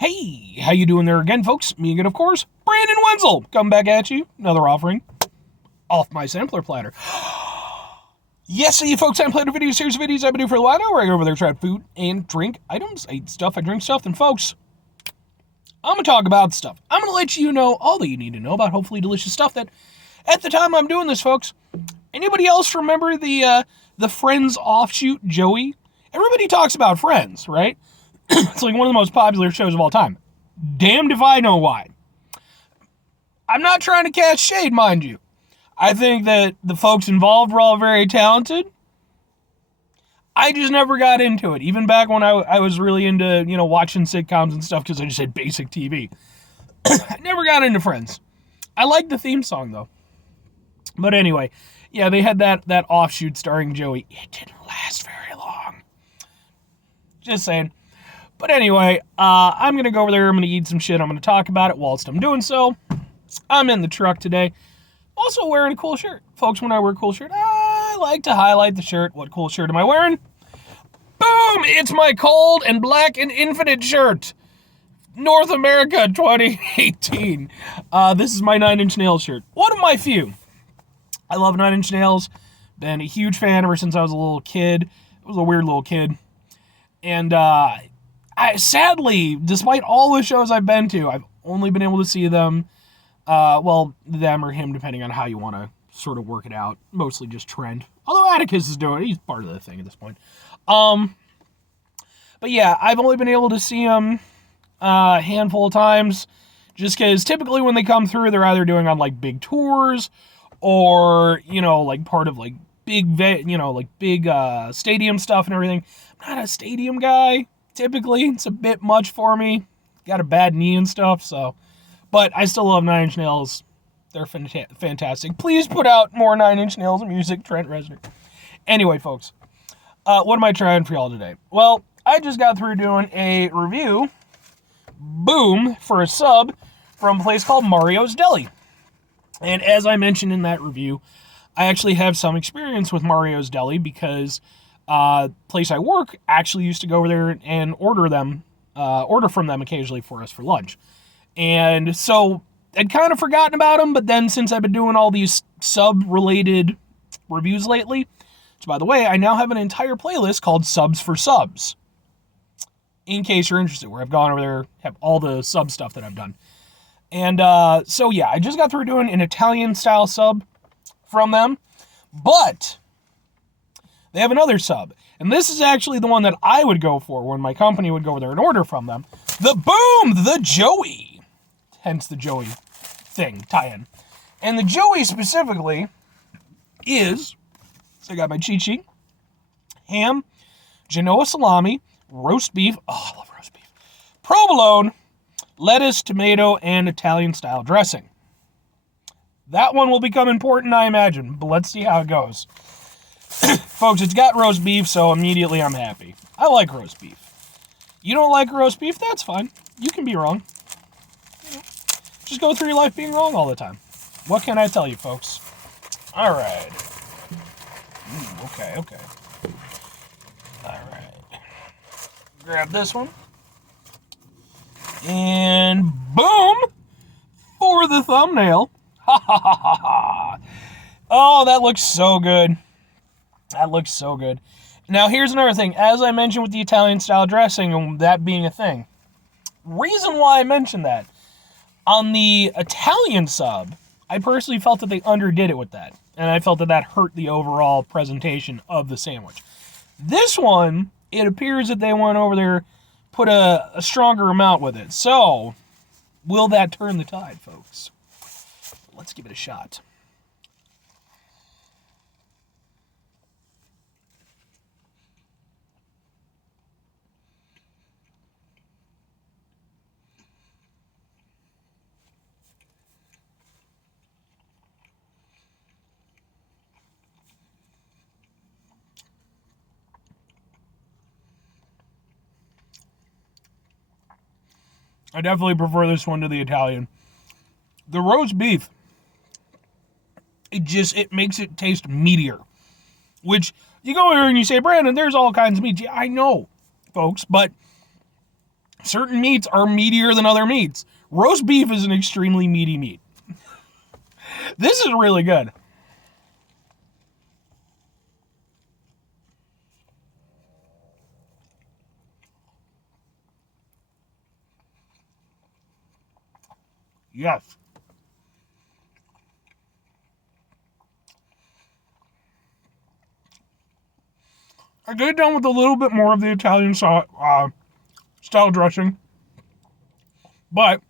Hey, how you doing there again, folks? Me again, of course, Brandon Wenzel. Come back at you. Another offering off my sampler platter. Yes, so you folks, I'm playing a video series of videos I've been doing for a while now, where I go over there, try food and drink items. I eat stuff, I drink stuff, and folks, I'm going to talk about stuff. I'm going to let you know all that you need to know about hopefully delicious stuff that, at the time I'm doing this, folks, anybody else remember the Friends offshoot, Joey? Everybody talks about Friends, right? It's like one of the most popular shows of all time. Damned if I know why. I'm not trying to cast shade, mind you. I think that the folks involved were all very talented. I just never got into it. Even back when I was really into, watching sitcoms and stuff because I just had basic TV. I never got into Friends. I like the theme song, though. But anyway, yeah, they had that offshoot starring Joey. It didn't last very long. Just saying. But anyway, I'm going to go over there. I'm going to eat some shit. I'm going to talk about it whilst I'm doing so. I'm in the truck today. Also wearing a cool shirt. Folks, when I wear a cool shirt, I like to highlight the shirt. What cool shirt am I wearing? Boom! It's my Cold and Black and Infinite shirt. North America 2018. This is my 9 Inch Nails shirt. One of my few. I love 9 Inch Nails. Been a huge fan ever since I was a little kid. I was a weird little kid. And, sadly, despite all the shows I've been to, I've only been able to see them, them or him, depending on how you want to sort of work it out. Mostly just Trent. Although Atticus is doing it. He's part of the thing at this point. But yeah, I've only been able to see them a handful of times, just because typically when they come through, they're either doing on, big tours, or, part of, big stadium stuff and everything. I'm not a stadium guy. Typically, it's a bit much for me. Got a bad knee and stuff, so. But I still love 9 Inch Nails. They're fantastic. Please put out more 9 Inch Nails music, Trent Reznor. Anyway, folks, what am I trying for y'all today? Well, I just got through doing a review, boom, for a sub from a place called Mario's Deli. And as I mentioned in that review, I actually have some experience with Mario's Deli because place I work actually used to go over there and order from them occasionally for us for lunch. And so I'd kind of forgotten about them, but then since I've been doing all these sub-related reviews lately, which, by the way, I now have an entire playlist called Subs for Subs, in case you're interested, where I've gone over there, have all the sub stuff that I've done. And so yeah, I just got through doing an Italian-style sub from them, but they have another sub, and this is actually the one that I would go for when my company would go over there and order from them. The Joey. Hence the Joey thing, tie-in. And the Joey specifically is, so I got my cheat sheet, ham, Genoa salami, roast beef, I love roast beef, provolone, lettuce, tomato, and Italian-style dressing. That one will become important, I imagine, but let's see how it goes. Folks, it's got roast beef, so immediately I'm happy. I like roast beef. You don't like roast beef? That's fine. You can be wrong. Just go through your life being wrong all the time. What can I tell you, folks? All right. Okay. All right. Grab this one. And boom! For the thumbnail. Ha ha ha ha ha. Oh, that looks so good. That looks so good. Now, here's another thing. As I mentioned with the Italian-style dressing, and that being a thing, reason why I mentioned that, on the Italian sub, I personally felt that they underdid it with that, and I felt that that hurt the overall presentation of the sandwich. This one, it appears that they went over there, put a stronger amount with it. So, will that turn the tide, folks? Let's give it a shot. I definitely prefer this one to the Italian. The roast beef, it makes it taste meatier. Which, you go here and you say, Brandon, there's all kinds of meat. Yeah, I know, folks, but certain meats are meatier than other meats. Roast beef is an extremely meaty meat. This is really good. Yes. I get it done with a little bit more of the Italian style dressing, but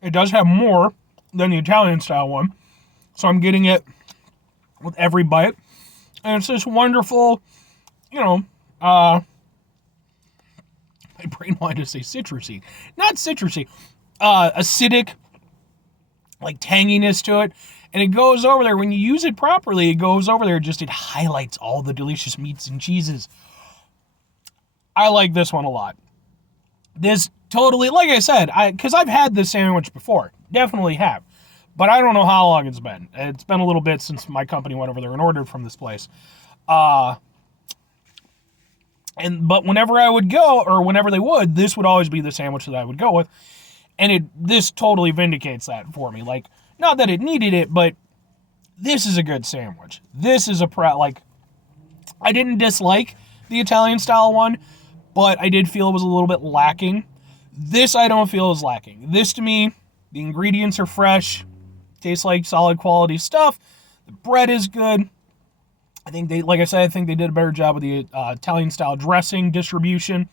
it does have more than the Italian style one. So I'm getting it with every bite. And it's this wonderful, my brain wanted to say citrusy. Not citrusy, acidic, like tanginess to it. And it goes over there, when you use it properly, it goes over there, it highlights all the delicious meats and cheeses. I like this one a lot. This totally, like I said, because I've had this sandwich before. Definitely have. But I don't know how long it's been. It's been a little bit since my company went over there and ordered from this place. But whenever I would go, or whenever they would, this would always be the sandwich that I would go with. And this totally vindicates that for me. Like, not that it needed it, but this is a good sandwich. This is I didn't dislike the Italian style one, but I did feel it was a little bit lacking. This I don't feel is lacking. This, to me, the ingredients are fresh, tastes like solid quality stuff. The bread is good. I think they did a better job with the Italian style dressing distribution,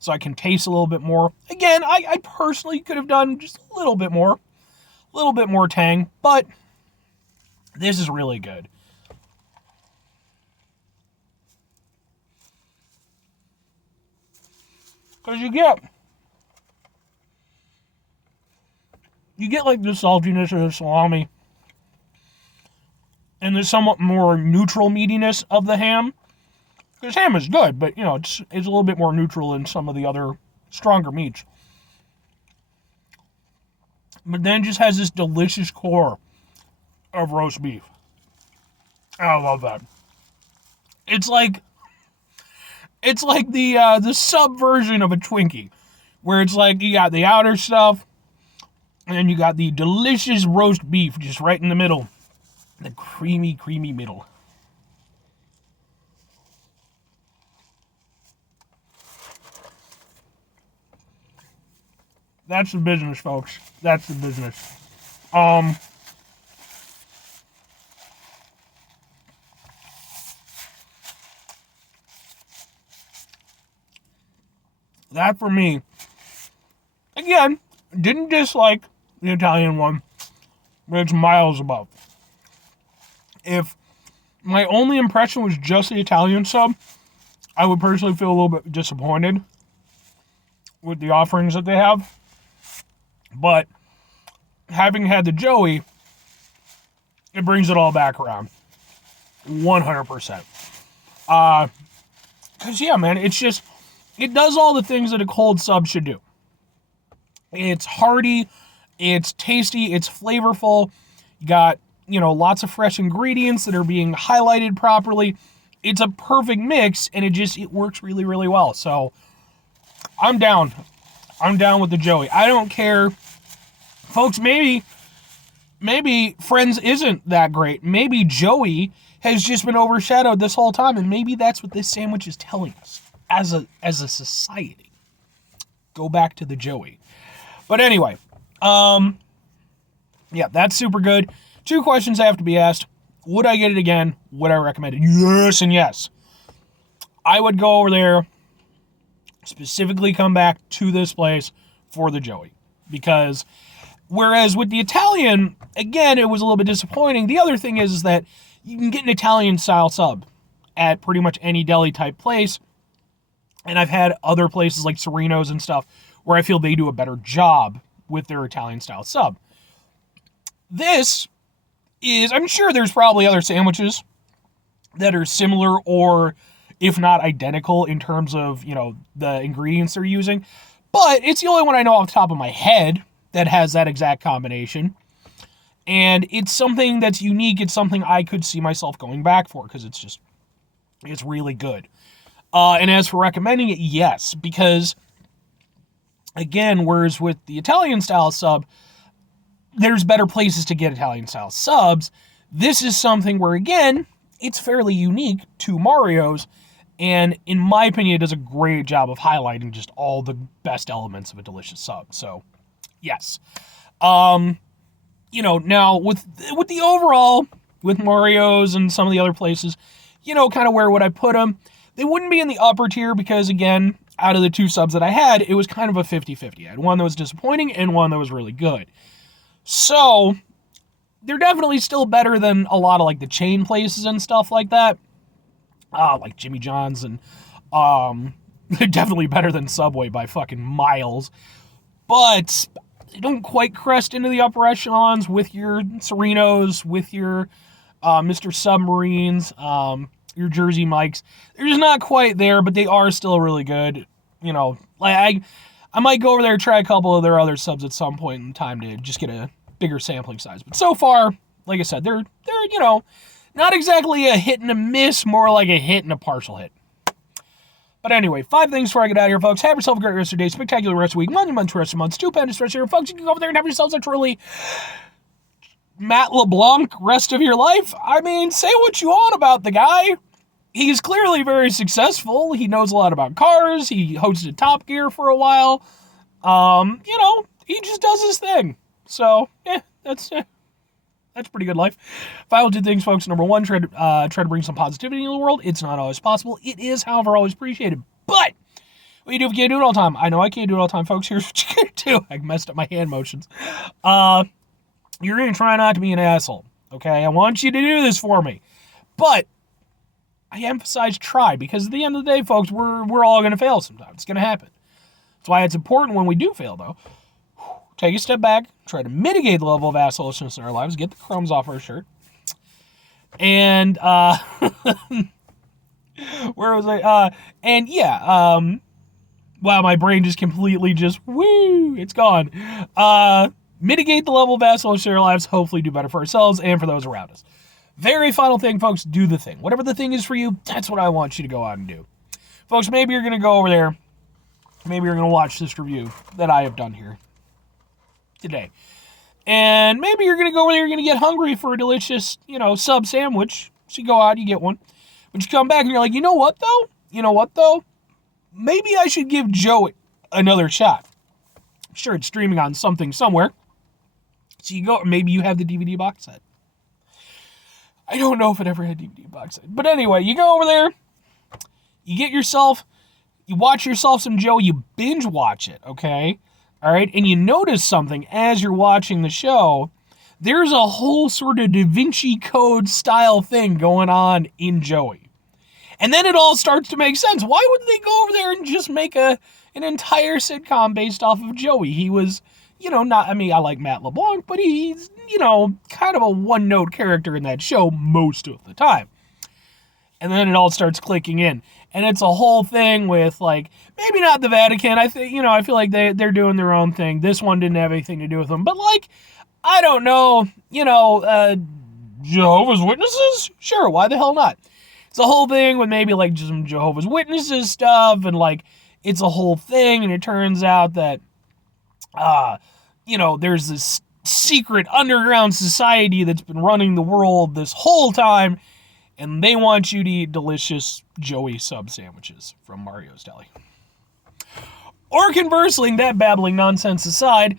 so I can taste a little bit more. Again, I personally could have done just a little bit more tang, but this is really good. Because you get like the saltiness of the salami and the somewhat more neutral meatiness of the ham. Because ham is good, but it's a little bit more neutral than some of the other stronger meats. But then it just has this delicious core of roast beef. I love that. It's like the subversion of a Twinkie, where it's like you got the outer stuff, and then you got the delicious roast beef just right in the middle. The creamy, creamy middle. That's the business, folks. That's the business. That for me, again, didn't dislike the Italian one, but it's miles above. If my only impression was just the Italian sub, I would personally feel a little bit disappointed with the offerings that they have. But having had the Joey, it brings it all back around. 100%. Because, yeah, man, it does all the things that a cold sub should do. It's hearty, it's tasty, it's flavorful. You got, lots of fresh ingredients that are being highlighted properly. It's a perfect mix, and it works really, really well. So, I'm down. I'm down with the Joey. I don't care. Folks, maybe Friends isn't that great. Maybe Joey has just been overshadowed this whole time, and maybe that's what this sandwich is telling us as a society. Go back to the Joey. But anyway, yeah, that's super good. 2 questions have to be asked. Would I get it again? Would I recommend it? Yes and yes. I would go over there, specifically come back to this place for the Joey. Because whereas with the Italian, again, it was a little bit disappointing. The other thing is that you can get an Italian style sub at pretty much any deli type place. And I've had other places like Sereno's and stuff where I feel they do a better job with their Italian style sub. This is, I'm sure there's probably other sandwiches that are similar or if not identical in terms of, the ingredients they're using. But it's the only one I know off the top of my head that has that exact combination. And it's something that's unique. It's something I could see myself going back for because it's really good. And as for recommending it, yes, because Again, whereas with the Italian style sub, there's better places to get Italian style subs. This is something where, again, it's fairly unique to Mario's, and in my opinion, it does a great job of highlighting just all the best elements of a delicious sub. So, yes. Now with the overall, with Mario's and some of the other places, kind of where would I put them? They wouldn't be in the upper tier because, again, out of the two subs that I had, it was kind of a 50-50. I had one that was disappointing and one that was really good. So, they're definitely still better than a lot of, like, the chain places and stuff like that. Like Jimmy John's, and they're definitely better than Subway by fucking miles. But they don't quite crest into the upper echelons with your Serenos, with your Mr. Submarines, your Jersey Mikes. They're just not quite there, but they are still really good. Like I might go over there and try a couple of their other subs at some point in time to just get a bigger sampling size. But so far, like I said, they're not exactly a hit and a miss, more like a hit and a partial hit. But anyway, 5 things before I get out of here, folks. Have yourself a great rest of your day, spectacular rest of the week, monumental rest of the month, stupendous rest of your folks. You can go over there and have yourselves a truly Matt LeBlanc rest of your life. I mean, say what you want about the guy. He's clearly very successful. He knows a lot about cars. He hosted Top Gear for a while. He just does his thing. So, that's pretty good life. Final 2 things, folks. Number 1, try to bring some positivity into the world. It's not always possible. It is, however, always appreciated. But what you do if you can't do it all the time? I know I can't do it all the time, folks. Here's what you're going to do. I messed up my hand motions. You're going to try not to be an asshole. Okay? I want you to do this for me. But I emphasize try, because at the end of the day, folks, we're all going to fail sometimes. It's going to happen. That's why it's important when we do fail, though. Take a step back, try to mitigate the level of assholishness in our lives, get the crumbs off our shirt. And, where was I? Wow, my brain just completely it's gone. Mitigate the level of assholishness in our lives, hopefully do better for ourselves and for those around us. Very final thing, folks, do the thing. Whatever the thing is for you, that's what I want you to go out and do. Folks, maybe you're going to go over there, maybe you're going to watch this review that I have done here today. And maybe you're going to go over there, you're going to get hungry for a delicious, sub sandwich. So you go out, you get one. But you come back and you're like, you know what, though? Maybe I should give Joe another shot. I'm sure it's streaming on something somewhere. So you go, maybe you have the DVD box set. I don't know if it ever had DVD box set. But anyway, you go over there, you watch yourself some Joe, you binge watch it, okay? All right, and you notice something as you're watching the show. There's a whole sort of Da Vinci Code style thing going on in Joey. And then it all starts to make sense. Why wouldn't they go over there and just make an entire sitcom based off of Joey? He was, I like Matt LeBlanc, but he's, kind of a one-note character in that show most of the time. And then it all starts clicking in. And it's a whole thing with, like, maybe not the Vatican. I feel like they're doing their own thing. This one didn't have anything to do with them. But, like, I don't know, Jehovah's Witnesses? Sure, why the hell not? It's a whole thing with maybe, like, just some Jehovah's Witnesses stuff. And, like, it's a whole thing. And it turns out that, there's this secret underground society that's been running the world this whole time. And they want you to eat delicious Joey sub sandwiches from Mario's Deli. Or conversely, that babbling nonsense aside,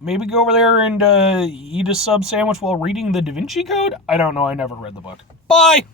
maybe go over there and eat a sub sandwich while reading the Da Vinci Code? I don't know. I never read the book. Bye!